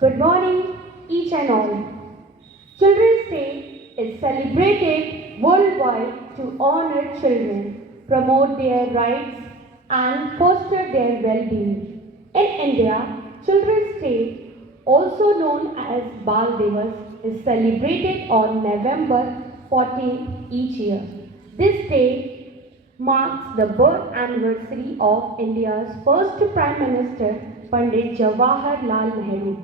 Good morning, each and all. Children's Day is celebrated worldwide to honor children, promote their rights, and foster their well being. In India, Children's Day, also known as Bal Divas, is celebrated on November 14 each year. This day marks the birth anniversary of India's first Prime Minister, Pandit Jawaharlal Nehru,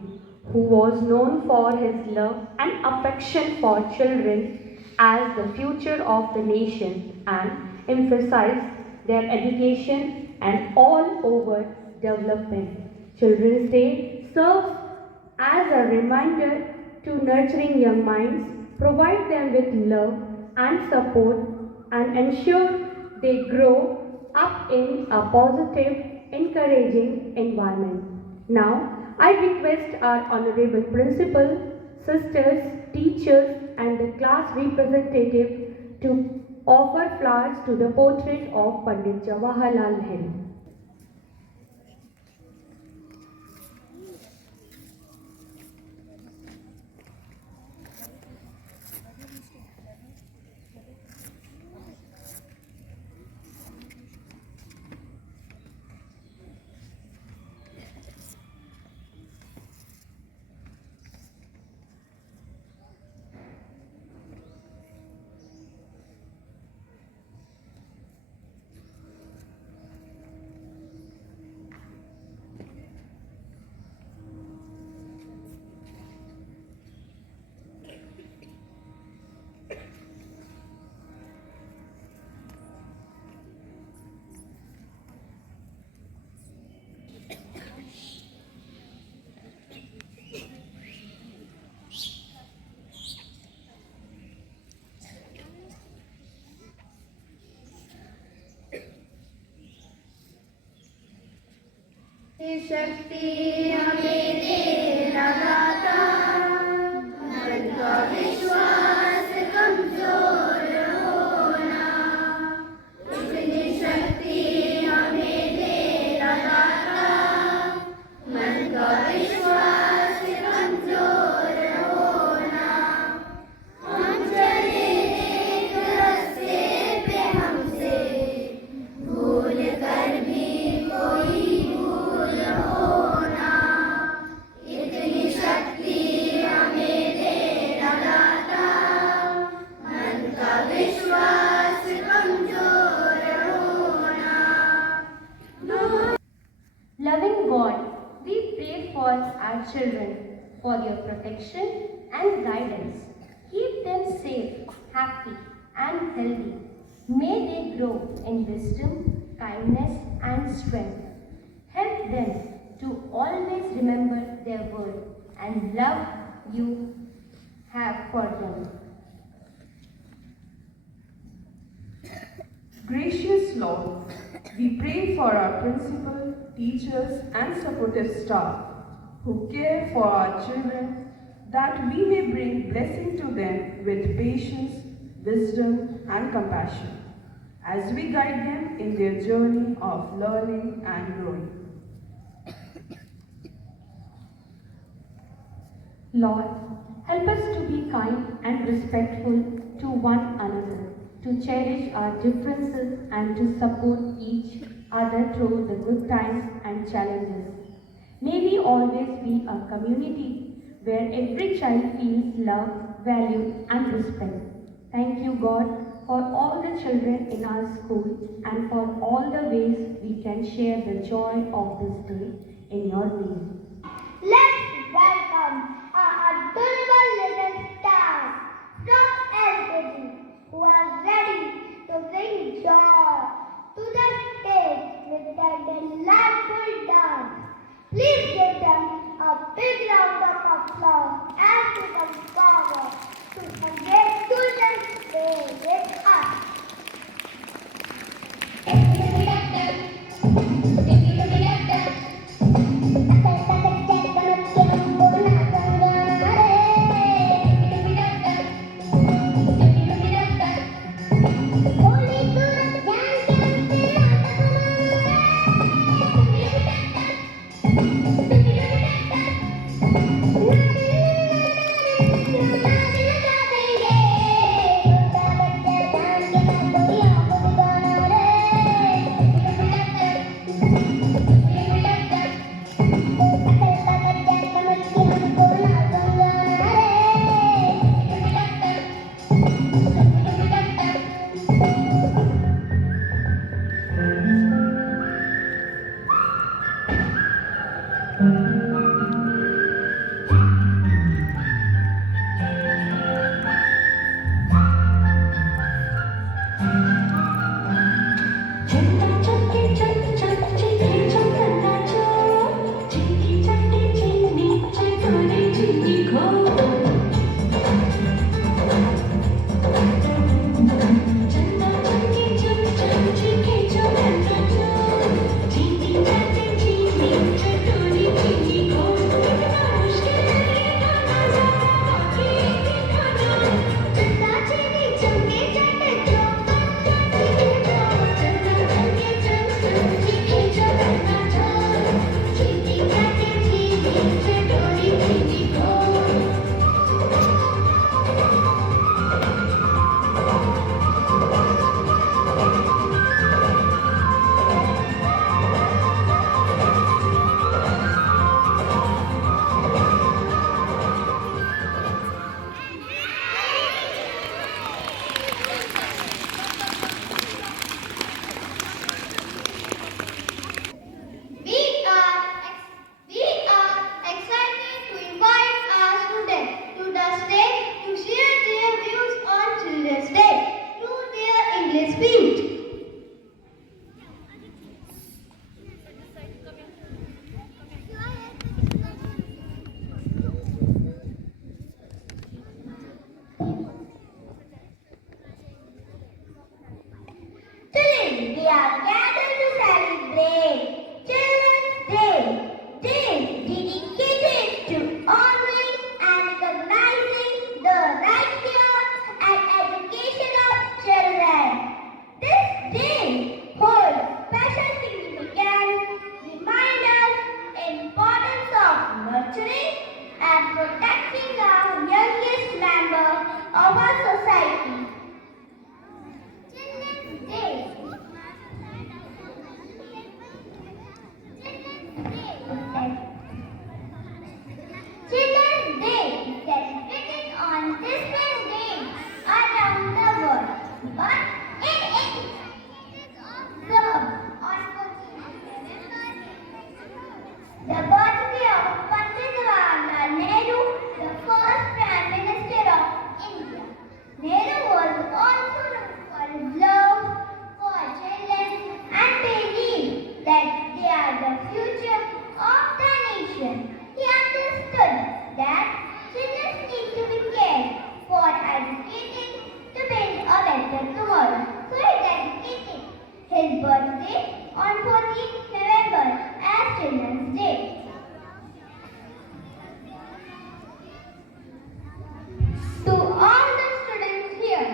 who was known for his love and affection for children as the future of the nation and emphasized their education and all over development. Children's Day serves as a reminder to nurturing young minds, provide them with love and support, and ensure they grow up in a positive, encouraging environment. Now, I request our honorable principal, sisters, teachers, and the class representative to offer flowers to the portrait of Pandit Jawaharlal Nehru. शक्ति हमें दे लगाता मन का विश्वास कमजोर होना इतनी शक्ति हमें दे लगाता मन का विश्वास कमजोर होना हम चले एक रास्ते पे हमसे भूल कर भी कोई Loving God, we pray for our children, for your protection and guidance. Keep them safe, happy, and healthy. May they grow in wisdom, kindness, and strength. Help them to always remember their word and love you have for them. Gracious Lord, we pray for our principal, teachers, and supportive staff who care for our children, that we may bring blessing to them with patience, wisdom, and compassion as we guide them in their journey of learning and growing. Lord, help us to be kind and respectful to one another, to cherish our differences and to support each other through the good times and challenges. May we always be a community where every child feels loved, valued, and respected. Thank you, God, for all the children in our school and for all the ways we can share the joy of this day in your name. Let's welcome our adorable little stars from LKG who are ready to bring joy to the stage with their delightful dance. Please give them a big round of applause as they come forward to celebrate Children's Day with us. Thank you. चंदा चक्के चक चक चिके चंदा चो चिकी चक्के चिन्नी चिकोरे चिकी खो चंदा चक्के चक चक चिके चंदा चो चिकी चक्के चिन्नी चिकोरे चिकी खो इतना मुश्किल नहीं खाना ज़्यादा बाकी खाना चंदा चिनी चमके चटे चो We are excited to invite our students to the stage to share their views on Children's Day through their English speech. Today we are gathered to celebrate Children's Day. Day dedicated to honoring and recognizing the right care and education of children. This day holds special significance, remind us importance of nurturing and protecting our youngest member of our society. Children's Day. Children's Day is celebrated on different days around the world, but it is observed on 14th November. The birthday of Pandit Jawaharlal Nehru, the first Prime Minister of India. Nehru was also known for his love for children and believed that they are the future of the nation. He understood that children need to be cared for, educated to build a better tomorrow. So he dedicated his birthday on 14th November as Children's Day. To all the students here,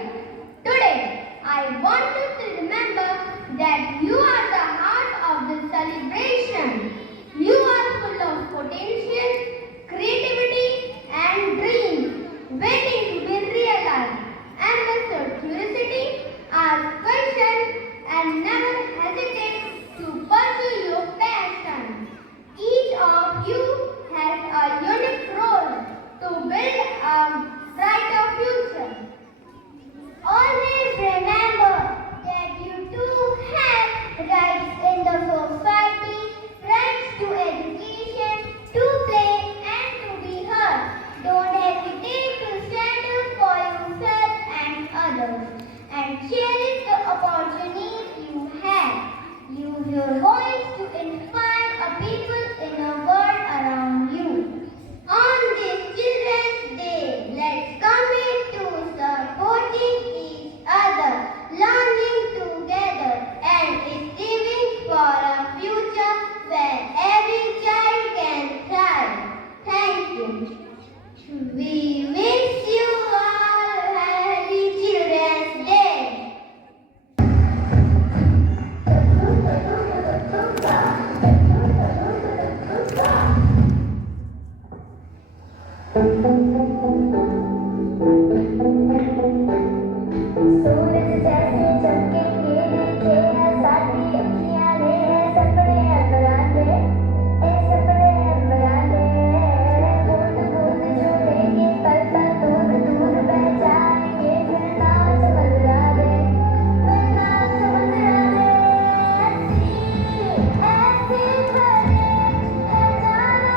today I want you to remember that you are the heart of the celebration. You are full of potential, creativity and dreams waiting to be realized. Ambassador curiosity, ask questions and never hesitate to pursue your passion. Each of you has a unique role to build a brighter future. Always remember that you too have rights in the society, rights to education, to play and to be heard. Don't hesitate to stand up for yourself and others and cherish the opportunities you have. Use your voice to inspire a people in the world around you. On this Children's Day, let's commit to supporting each other, learning together, and striving for a future where every child can thrive. Thank you. We wish you all a happy Children's Day. सूरज जैसे चमकेंगे देखे हैं साथी अखियां ने सपने अमराने सपने अमराने बूंद बूंद जुड़ेंगे पल पल दूर दूर बह जाएंगे फिर ना समझ दे फिर ना समझ दे ऐसी ऐसी भरे जाना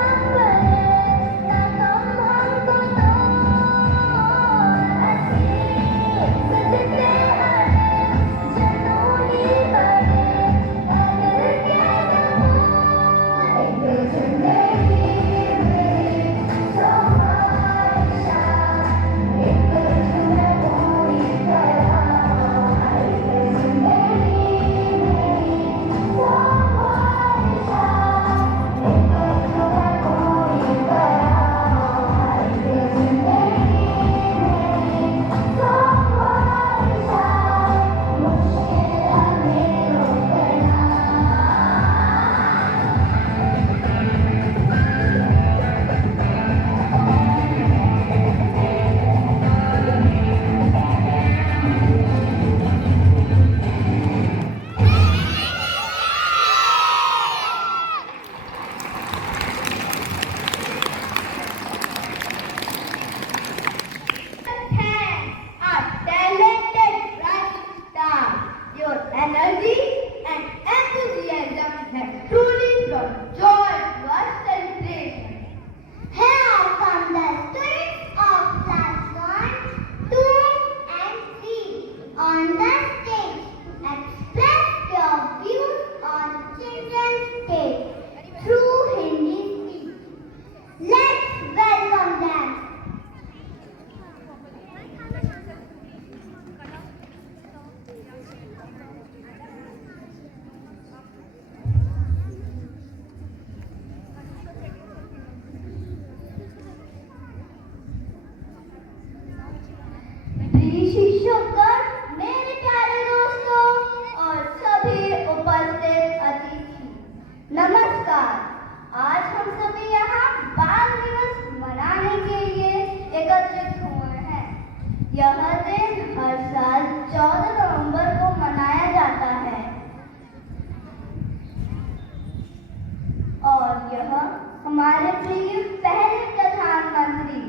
हमारे प्रिय पहले प्रधानमंत्री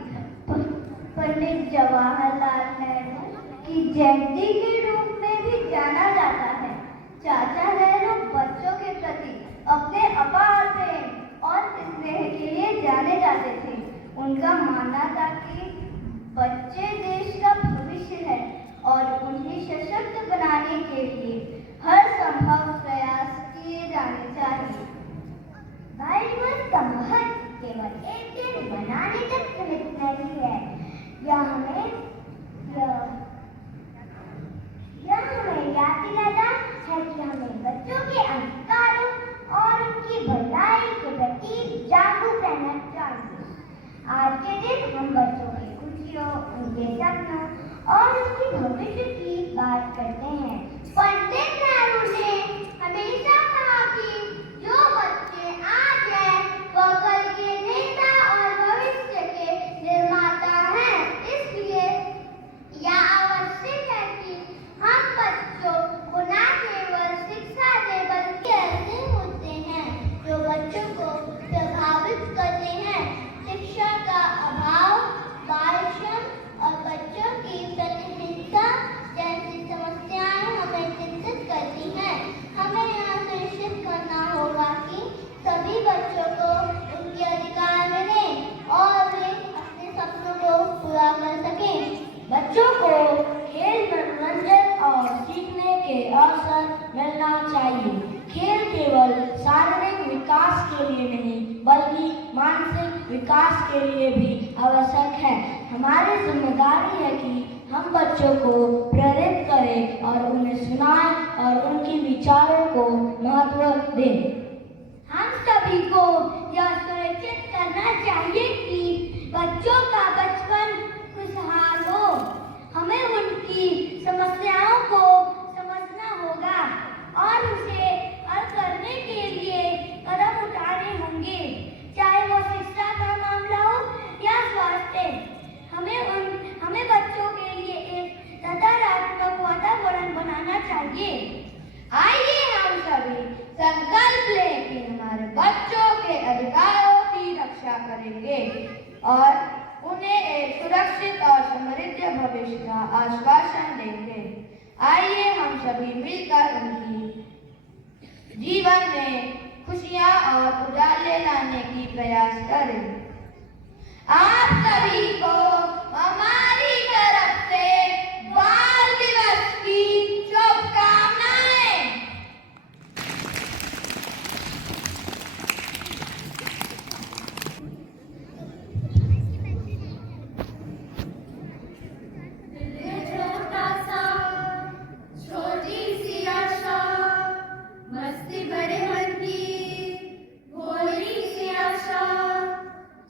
पंडित जवाहरलाल नेहरू की जयंती के रूप में भी जाना जाता है। चाचा नेहरू बच्चों के प्रति अपने अपार प्रेम और स्नेह के लिए जाने जाते थे। उनका मानना था कि बच्चे देश का भविष्य है और उन्हें सशक्त बनाने के लिए हर संभव प्रयास किए जाने चाहिए। बाल दिवस का महत्व केवल एक दिन मनाने तक सीमित नहीं है। यह हमें याद दिलाता है कि हमें बच्चों के अधिकारों और उनकी भलाई के प्रति जागरूक रहना चाहिए। आज के दिन हम बच्चों की खुशियों, उनके सपनों और उनके भविष्य की बात करते हैं। पंडित नेहरू ने हमेशा कहा कि जो बच्चे आज हैं वह कल के नेता और भविष्य के निर्माता हैं। इसलिए यह आवश्यक है कि हम बच्चों को न केवल शिक्षा दें बल्कि ऐसे मुद्दे हैं जो बच्चों को प्रभावित करते हैं। शिक्षा का अभाव, बाल श्रम और बच्चों की प्रतिहिंसा जैसी समस्याएं हमें चिंतित करती हैं। हमें यह सुनिश्चित करना होगा कि सभी बच्चों को उनके अधिकार मिलें और वे अपने सपनों को पूरा कर सकें। बच्चों को खेल, मनोरंजन और सीखने के अवसर मिलना चाहिए। खेल केवल शारीरिक विकास के लिए नहीं बल्कि मानसिक विकास के लिए भी आवश्यक है। हमारी जिम्मेदारी है कि हम बच्चों को प्रेरित करें और उन्हें सुनाएं और उनके विचारों को महत्व दें। हम सभी को यह सुनिश्चित करना चाहिए कि बच्चों का बचपन खुशहाल हो। हमें उनकी समस्याओं को समझना होगा और उसे हल करने के लिए कदम उठाने होंगे, चाहे वो शिक्षा का मामला हो या स्वास्थ्य। हमें बच्चों के लिए एक सकारात्मक वातावरण बनाना चाहिए। आइए हम सभी संकल्प लें कि हमारे बच्चों के अधिकारों की रक्षा करेंगे और उन्हें एक सुरक्षित और समृद्ध भविष्य का आश्वासन देंगे। आइए हम सभी मिलकर उनकी जीवन में खुशियां और उजाले लाने की प्रयास करें। आप सभी को हमारी तरफ से बाल दिवस की शुभकामनाएं। छोटा सा छोटी सी आशा, मस्ती भरे मन की भोली सी आशा,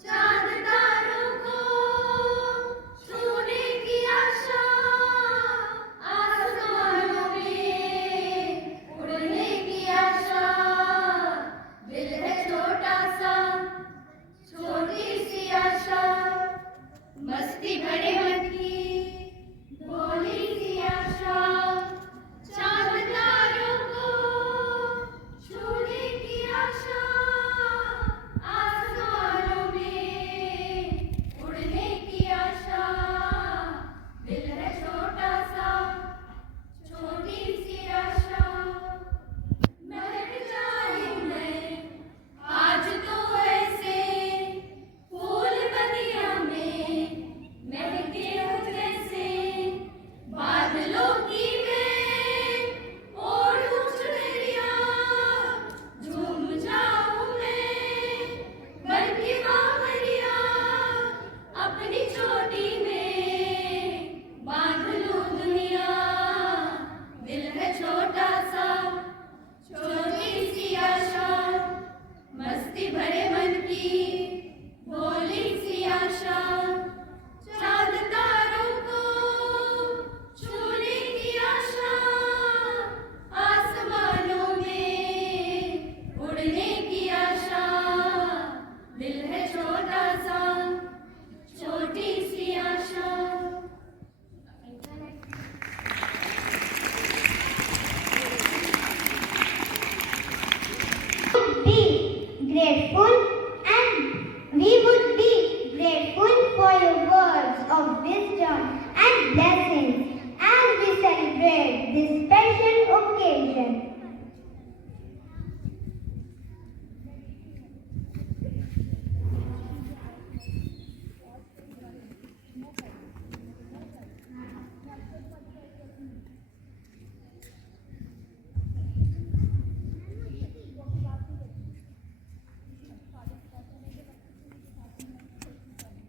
चांद तारों को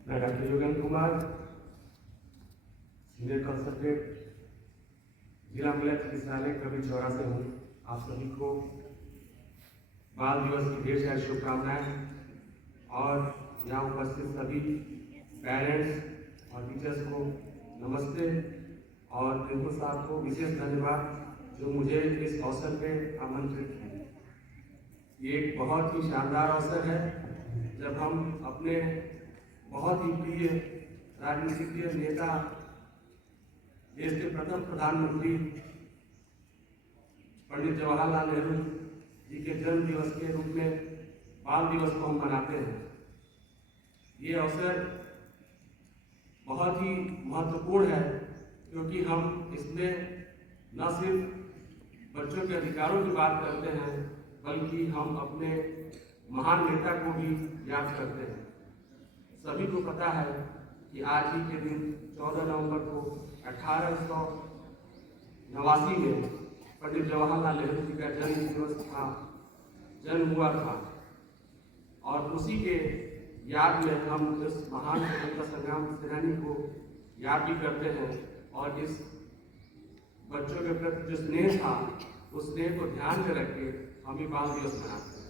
मैं doctor Yogendra Kumar, senior consultant, जिला मिलन चिकित्सालय कभी चौरा से हूँ। आप सभी को बाल दिवस की ढेर सारी शुभकामनाएं और यहाँ उपस्थित सभी पेरेंट्स और टीचर्स को नमस्ते और बिल्कुल साहब को विशेष धन्यवाद जो मुझे इस अवसर पे आमंत्रित किए। ये एक बहुत ही शानदार अवसर है जब हम अपने बहुत ही प्रिय राजनीतिज्ञ नेता, देश के प्रथम प्रधानमंत्री पंडित जवाहरलाल नेहरू जी के जन्म दिवस के रूप में बाल दिवस को हम मनाते हैं। ये अवसर बहुत ही महत्वपूर्ण है क्योंकि हम इसमें न सिर्फ बच्चों के अधिकारों की बात करते हैं बल्कि हम अपने महान नेता को भी याद करते हैं। सभी को पता है कि आज ही के दिन 14 नवंबर को 1889 में पंडित जवाहरलाल नेहरू जी का जन्म हुआ था और उसी के याद में हम इस महान स्वतंत्रता संग्राम सेनानी को याद भी करते हैं और इस बच्चों के प्रति जो स्नेह था उस स्नेह को ध्यान में रख के हम भी बाल दिवस मनाते हैं।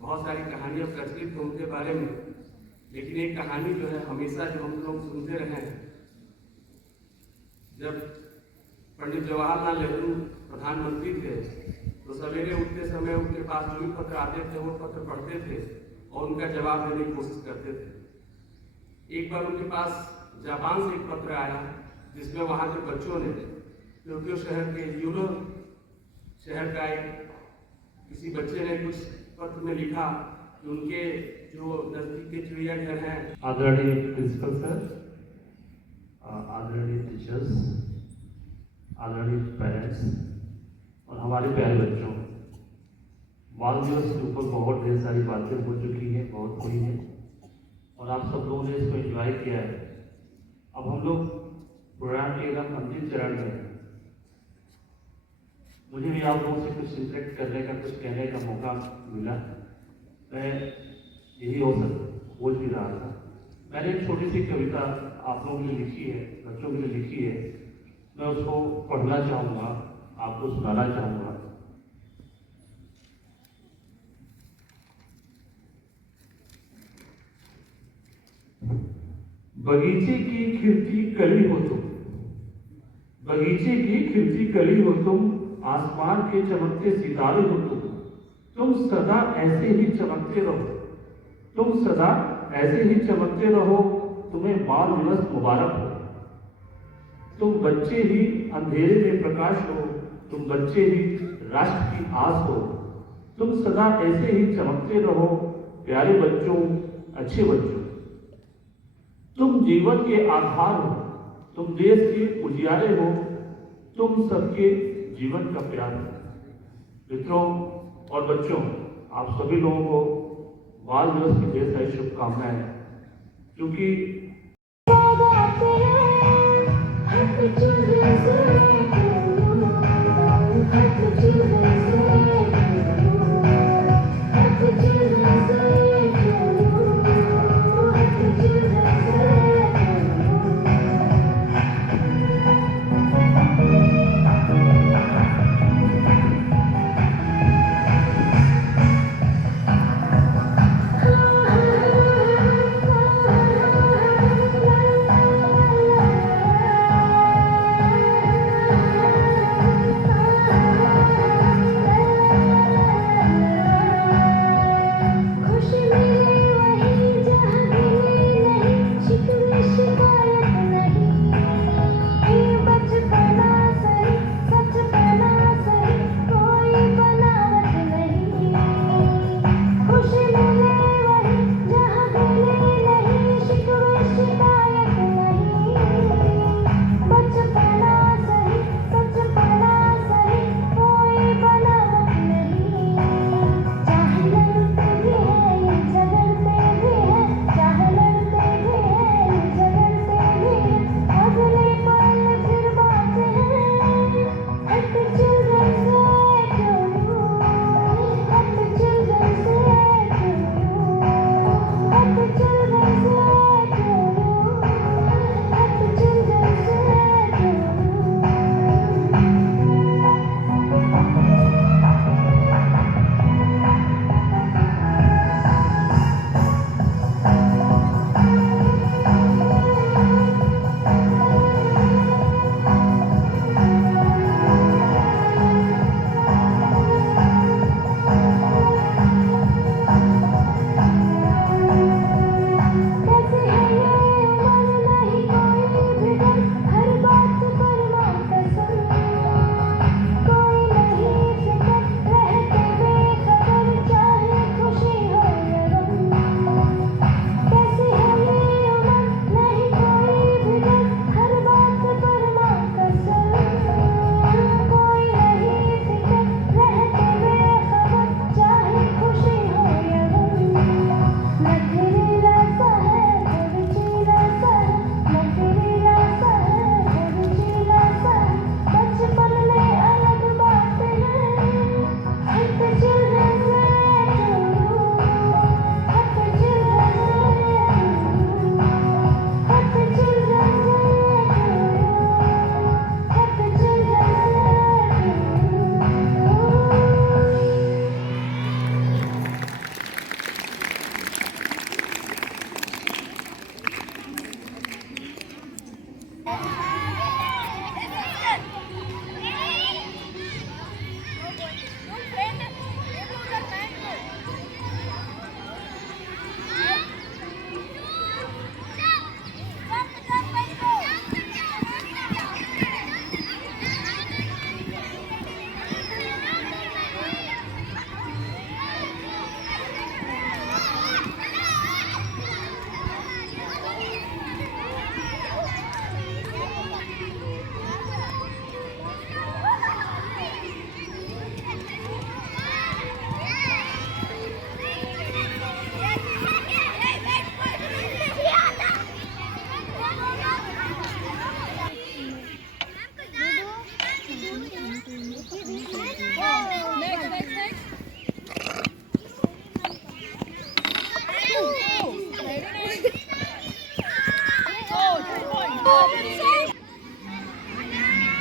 बहुत सारी कहानियाँ प्रचलित हैं उनके बारे में, लेकिन एक कहानी जो है हमेशा जो हम लोग सुनते रहे हैं, जब पंडित जवाहरलाल नेहरू प्रधानमंत्री थे तो सवेरे उठते समय उनके पास जो भी पत्र आते थे वो पत्र पढ़ते थे और उनका जवाब देने की कोशिश करते थे। एक बार उनके पास जापान से एक पत्र आया जिसमें वहाँ के बच्चों ने टोक्यो शहर के यूरो शहर का एक किसी बच्चे ने कुछ पत्र में लिखा कि उनके जो नजदीक के चिड़ियाघर हैं। आदरणीय प्रिंसिपल सर, आदरणीय टीचर्स, आदरणीय पेरेंट्स और हमारे प्यारे बच्चों, बाल दिवस के ऊपर बहुत ढेर सारी बातें हो चुकी हैं, बहुत हुई हैं और आप सब लोगों ने इसको एंजॉय किया है। अब हम लोग प्रोग्राम के एकदम अंतिम चरण में हैं। मुझे भी आप लोगों से कुछ इंटरेक्ट करने का, कुछ कहने का मौका मिला। मैं यही अवसर बोल भी रहा था। मैंने एक छोटी सी कविता आप लोगों के लिए लिखी है, बच्चों के लिए लिखी है। मैं उसको पढ़ना चाहूँगा, आपको सुनाना चाहूँगा। बगीचे की खिलती कली हो तुम, बगीचे की खिलती कली हो तुम, आसमान के चमकते सितारे हो तुम सदा ऐसे ही चमकते रहो, तुम सदा ऐसे ही चमकते रहो, तुम्हें बाल दिवस मुबारक हो। तुम बच्चे ही अंधेरे में प्रकाश हो, तुम बच्चे ही राष्ट्र की आस हो, तुम सदा ऐसे ही चमकते रहो, प्यारे बच्चों, अच्छे बच्चों। तुम जीवन के आधार हो, तुम देश के उजियारे हो, तुम सबके जीवन का प्यार हो। मित्रों और बच्चों, आप सभी लोगों को बाल दिवस की ढेर सारी शुभकामनाएं, क्योंकि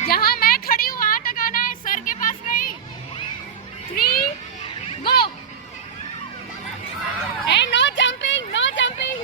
जहाँ मैं खड़ी हूँ वहां तक आना है, सर के पास नहीं। 3 go. And no jumping, no jumping.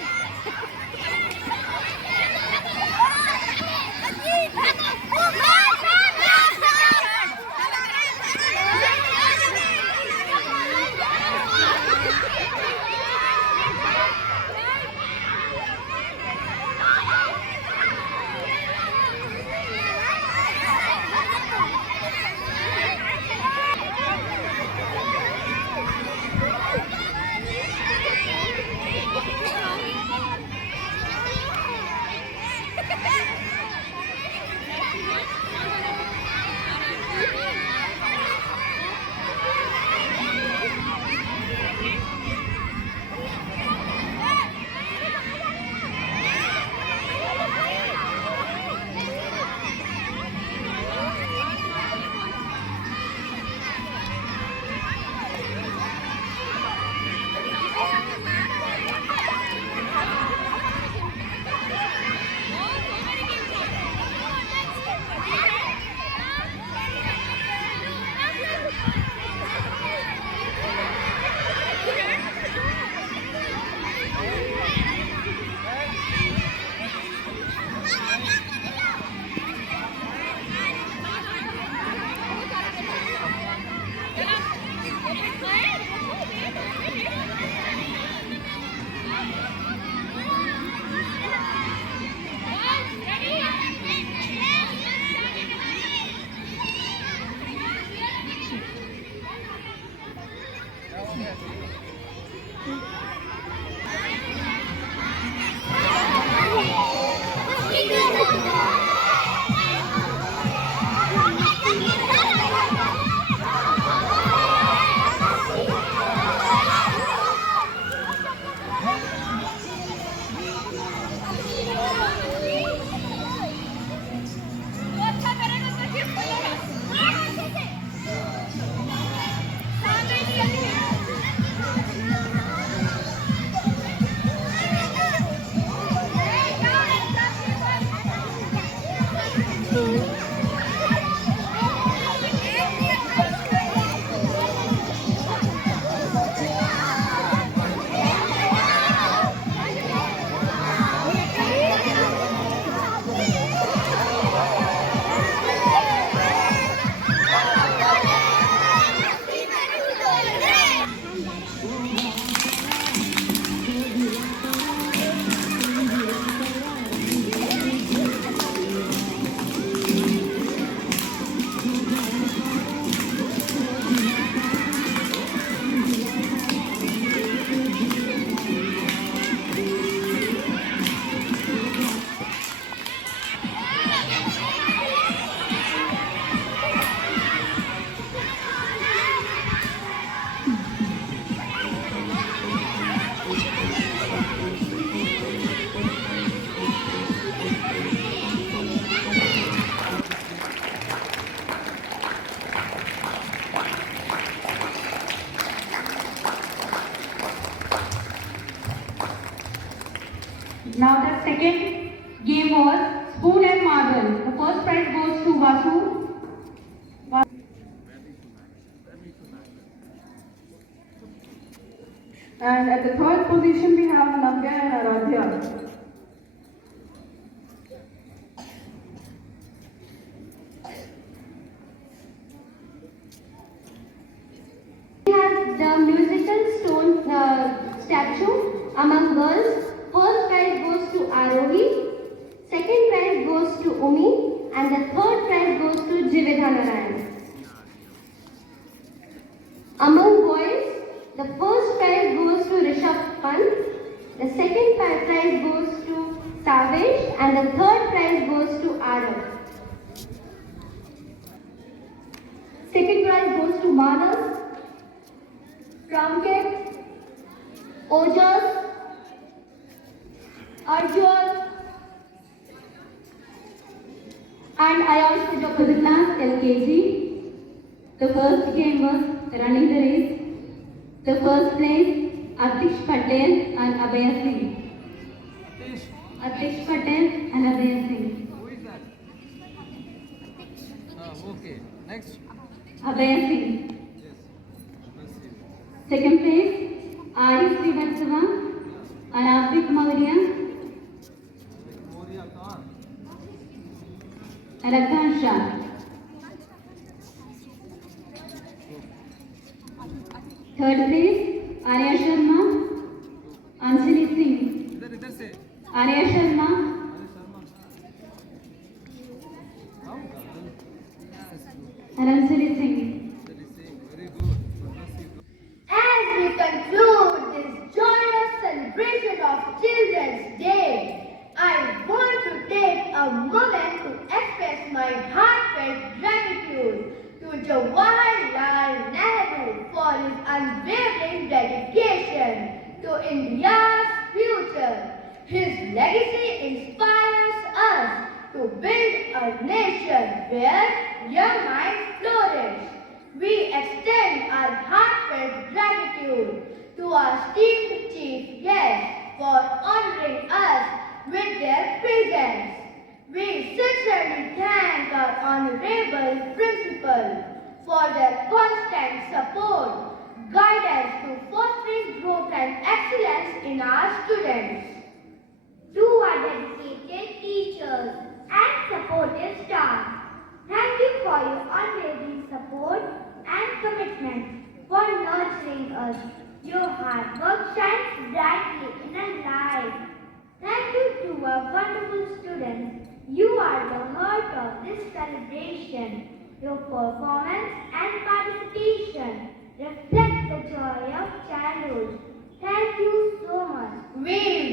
Now the second game was spoon and marble. The first prize goes to Vasu. And at the third position we have Navya and Aradhya. We have the musical stone statue among girls. First prize goes to Arohi, second prize goes to Umi, and the third prize goes to Jivedhanarayan. Among boys, the first prize goes to Rishabh Pant, the second prize goes to Savesh, and the third prize goes to Arav. Second prize goes to Manas, Ramket, Ojas, Arjun, and I also took the class LKG. The first game was running the race. The first place, Atish Patel and Abhay Singh. Atish Patel and Abhay Singh. Abhay Singh. Second place, Ari Srivatsava, Anavik Maurya, Raghan Shah. Third place, Arya Sharma, Anjali Singh. Arya Sharma, Anjali Singh. As we conclude this joyous celebration of Children's Day, I want to take a moment to express my heartfelt gratitude to Jawaharlal Nehru for his unwavering dedication to India's future. His legacy inspires us to build a nation where young minds flourish. We extend our heartfelt gratitude to our esteemed chief guests for honoring us with their presence. We sincerely thank our honorable principal for their constant support, guidance to fostering growth and excellence in our students. To our dedicated teachers and supportive staff, thank you for your unwavering support and commitment for nurturing us. Your hard work shines brightly in our lives. Thank you to our wonderful students. You are the heart of this celebration. Your performance and participation reflect the joy of childhood. Thank you so much. We